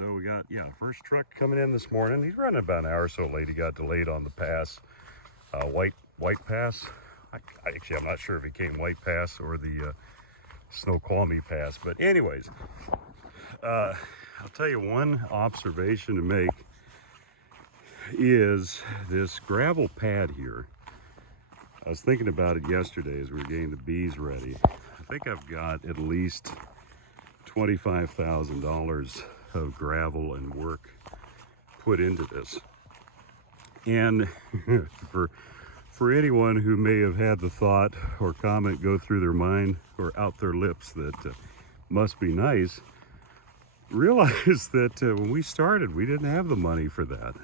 So we got, first truck coming in this morning. He's running about an hour or so late. He got delayed on the pass, white pass. Actually, I'm not sure if it came white pass or the Snoqualmie pass. But anyways, I'll tell you one observation to make is this gravel pad here. I was thinking about it yesterday as we were getting the bees ready. I think I've got at least $25,000 of gravel and work put into this. And for anyone who may have had the thought or comment go through their mind or out their lips that must be nice, realize that when we started, we didn't have the money for that.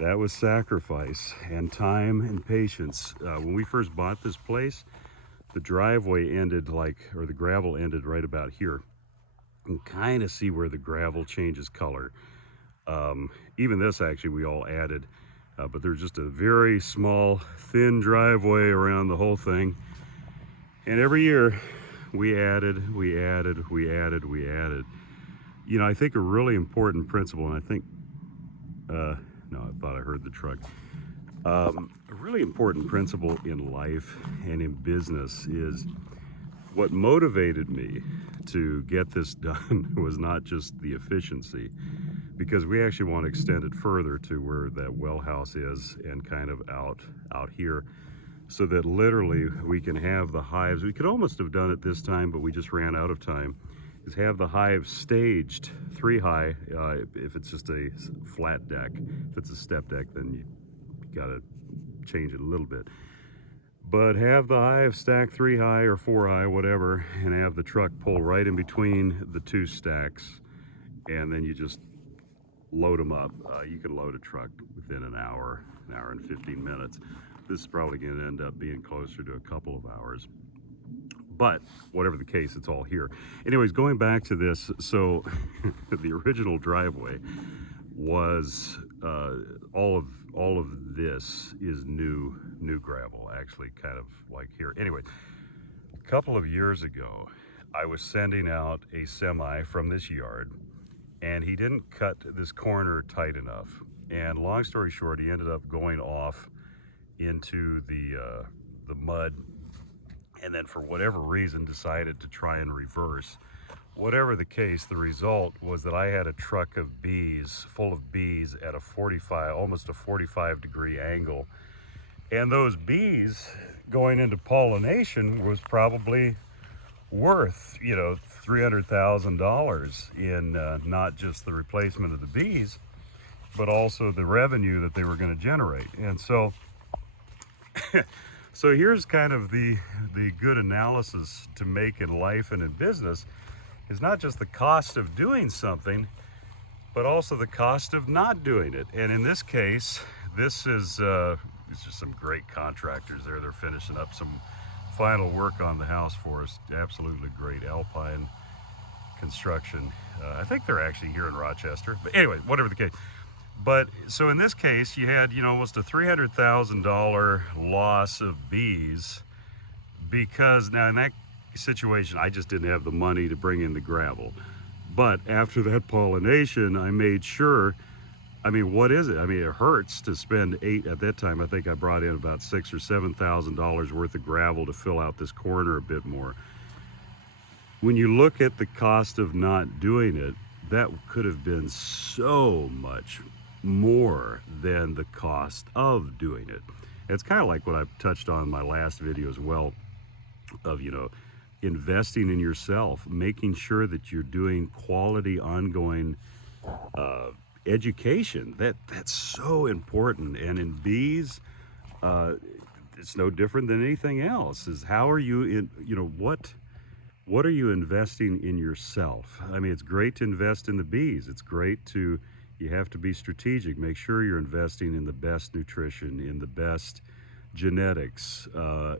That was sacrifice and time and patience. When we first bought this place, the driveway ended the gravel ended right about here. You can kind of see where the gravel changes color. Even this actually we all added, but there's just a very small, thin driveway around the whole thing. And every year we added. You know, I think a really important principle, and I think, no, I thought I heard the truck. A really important principle in life and in business is what motivated me to get this done was not just the efficiency, because we actually want to extend it further to where that well house is and kind of out here, so that literally we can have the hives. We could almost have done it this time, but we just ran out of time. Is have the hive staged 3 high if it's just a flat deck. If it's a step deck, then you got to change it a little bit. But have the hive stacked 3 high or 4 high, whatever, and have the truck pull right in between the 2 stacks, and then you just load them up. You can load a truck within an hour and 15 minutes. This is probably going to end up being closer to a couple of hours. But whatever the case, it's all here. Anyways, going back to this, so the original driveway was all of this is new gravel, actually, kind of like here. Anyway, a couple of years ago, I was sending out a semi from this yard, and he didn't cut this corner tight enough. And long story short, he ended up going off into the mud, and then for whatever reason decided to try and reverse. Whatever the case, the result was that I had a truck of bees, full of bees at a 45, almost a 45-degree angle. And those bees going into pollination was probably worth, $300,000 in not just the replacement of the bees, but also the revenue that they were going to generate. And so so here's kind of the good analysis to make in life and in business, is not just the cost of doing something, but also the cost of not doing it. And in this case, this is it's just some great contractors there. They're finishing up some final work on the house for us. Absolutely great Alpine construction. I think they're actually here in Rochester. But anyway, whatever the case. But so in this case, you had, almost a $300,000 loss of bees, because now in that situation, I just didn't have the money to bring in the gravel. But after that pollination, I made sure, what is it? It hurts to spend at that time, I think I brought in about $6,000 or $7,000 worth of gravel to fill out this corner a bit more. When you look at the cost of not doing it, that could have been so much more than the cost of doing it. It's kind of like what I've touched on in my last video as well, of investing in yourself, making sure that you're doing quality ongoing education. That's so important. And in bees, it's no different than anything else. Is how are you what are you investing in yourself? It's great to invest in the bees. It's great you have to be strategic. Make sure you're investing in the best nutrition, in the best genetics,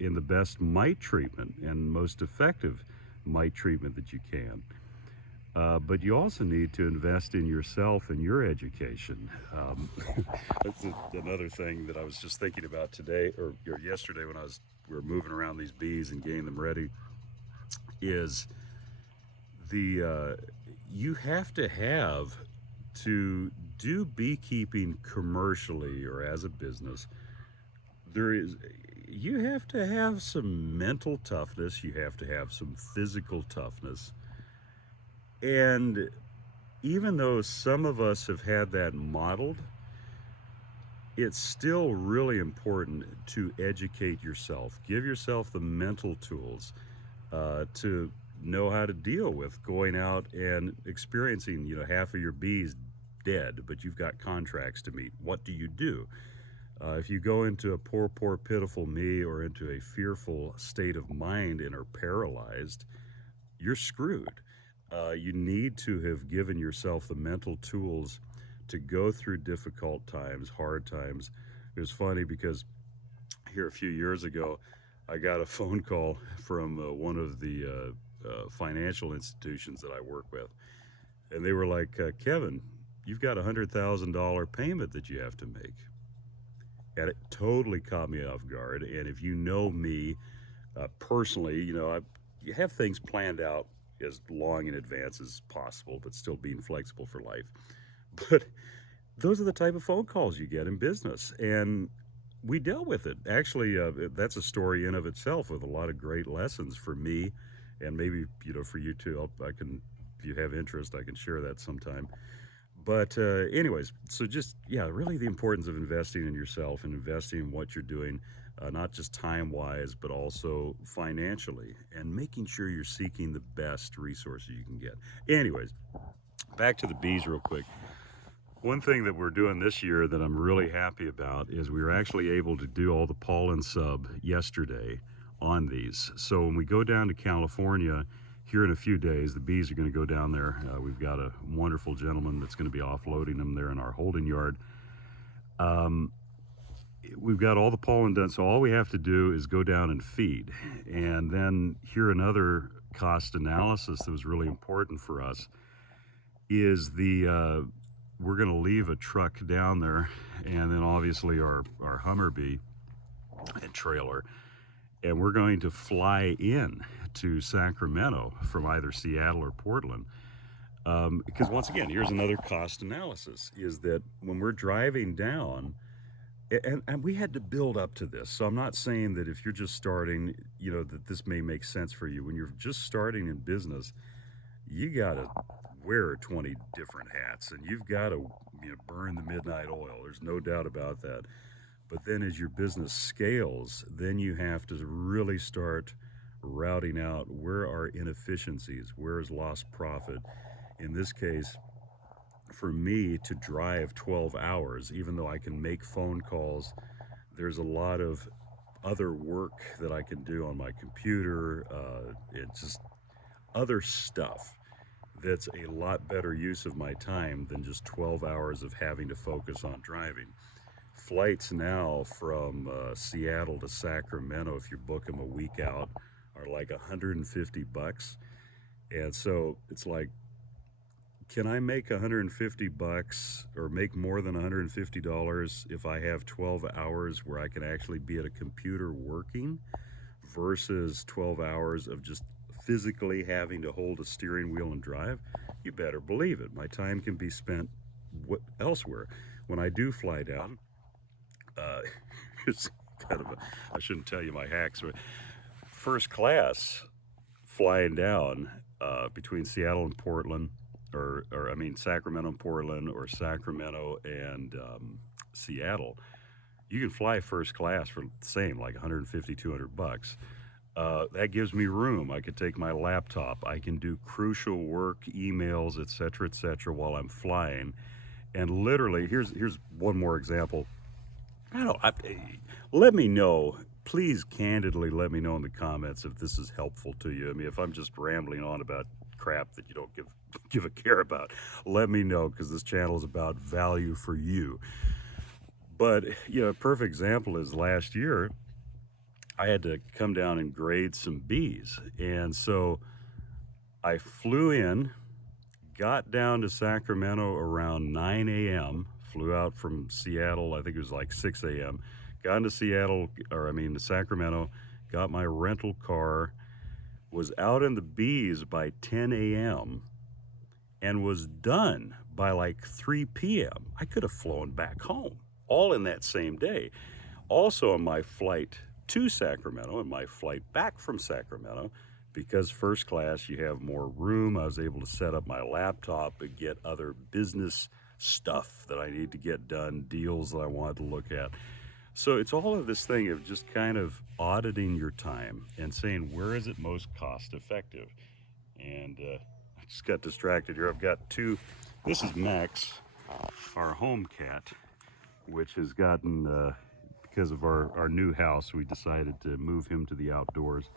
in the best mite treatment and most effective mite treatment that you can. But you also need to invest in yourself and your education. That's another thing that I was just thinking about today or yesterday when we were moving around these bees and getting them ready, is you have to have to do beekeeping commercially or as a business. There is You have to have some mental toughness, you have to have some physical toughness. And even though some of us have had that modeled, it's still really important to educate yourself. Give yourself the mental tools to know how to deal with going out and experiencing, half of your bees dead, but you've got contracts to meet. What do you do? If you go into a poor, poor, pitiful me or into a fearful state of mind and are paralyzed, you're screwed. You need to have given yourself the mental tools to go through difficult times, hard times. It was funny because here a few years ago, I got a phone call from one of the financial institutions that I work with, and they were like, "Kevin, you've got $100,000 payment that you have to make," and it totally caught me off guard. And if you know me personally, you have things planned out as long in advance as possible, but still being flexible for life. But those are the type of phone calls you get in business, and we dealt with it. Actually, that's a story in of itself with a lot of great lessons for me, and maybe for you too. I can, if you have interest, I can share that sometime. But anyways, so just really the importance of investing in yourself and investing in what you're doing, not just time wise, but also financially, and making sure you're seeking the best resources you can get. Anyways, back to the bees real quick. One thing that we're doing this year that I'm really happy about is we were actually able to do all the pollen sub yesterday on these. So when we go down to California here in a few days, the bees are going to go down there. We've got a wonderful gentleman that's going to be offloading them there in our holding yard. We've got all the pollen done, so all we have to do is go down and feed. And then here another cost analysis that was really important for us is we're going to leave a truck down there, and then obviously our Hummer-Bee and trailer, and we're going to fly in to Sacramento from either Seattle or Portland. Because once again, here's another cost analysis, is that when we're driving down, and we had to build up to this. So I'm not saying that if you're just starting, that this may make sense for you. When you're just starting in business, you got to wear 20 different hats, and you've got to burn the midnight oil. There's no doubt about that. But then as your business scales, then you have to really start routing out where are inefficiencies, where is lost profit. In this case, for me to drive 12 hours, even though I can make phone calls, there's a lot of other work that I can do on my computer. It's just other stuff that's a lot better use of my time than just 12 hours of having to focus on driving. Flights now from Seattle to Sacramento, if you book them a week out, are like $150. And so it's like, can I make $150 or make more than $150 if I have 12 hours where I can actually be at a computer working versus 12 hours of just physically having to hold a steering wheel and drive? You better believe it. My time can be spent elsewhere. When I do fly down, it's kind of I shouldn't tell you my hacks, but first class flying down between Seattle and Portland, or I mean Sacramento and Portland, or Sacramento and Seattle, you can fly first class for the same, like 150, 200 bucks. That gives me room. I could take my laptop. I can do crucial work, emails, etc., while I'm flying. And literally, here's one more example. Let me know. Please candidly let me know in the comments if this is helpful to you. I mean, if I'm just rambling on about crap that you don't give a care about, let me know, because this channel is about value for you. But a perfect example is last year I had to come down and grade some bees, and so I flew in, got down to Sacramento around 9 a.m., flew out from Seattle, I think it was like 6 a.m., got into to Sacramento, got my rental car, was out in the bees by 10 a.m., and was done by like 3 p.m. I could have flown back home, all in that same day. Also, on my flight to Sacramento and my flight back from Sacramento, because first class you have more room, I was able to set up my laptop and get other business stuff that I need to get done, deals that I wanted to look at. So it's all of this thing of just kind of auditing your time and saying, where is it most cost effective? And I just got distracted here. I've got two. This is Max, our home cat, which has gotten, because of our new house, we decided to move him to the outdoors.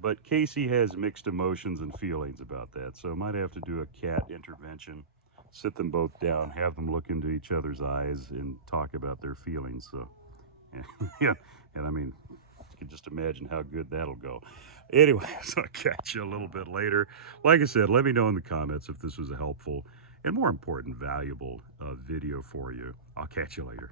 But Casey has mixed emotions and feelings about that, so I might have to do a cat intervention, sit them both down, have them look into each other's eyes and talk about their feelings. So, yeah, and I mean, you can just imagine how good that'll go. Anyway, so I'll catch you a little bit later. Like I said, let me know in the comments if this was a helpful and, more important, valuable video for you. I'll catch you later.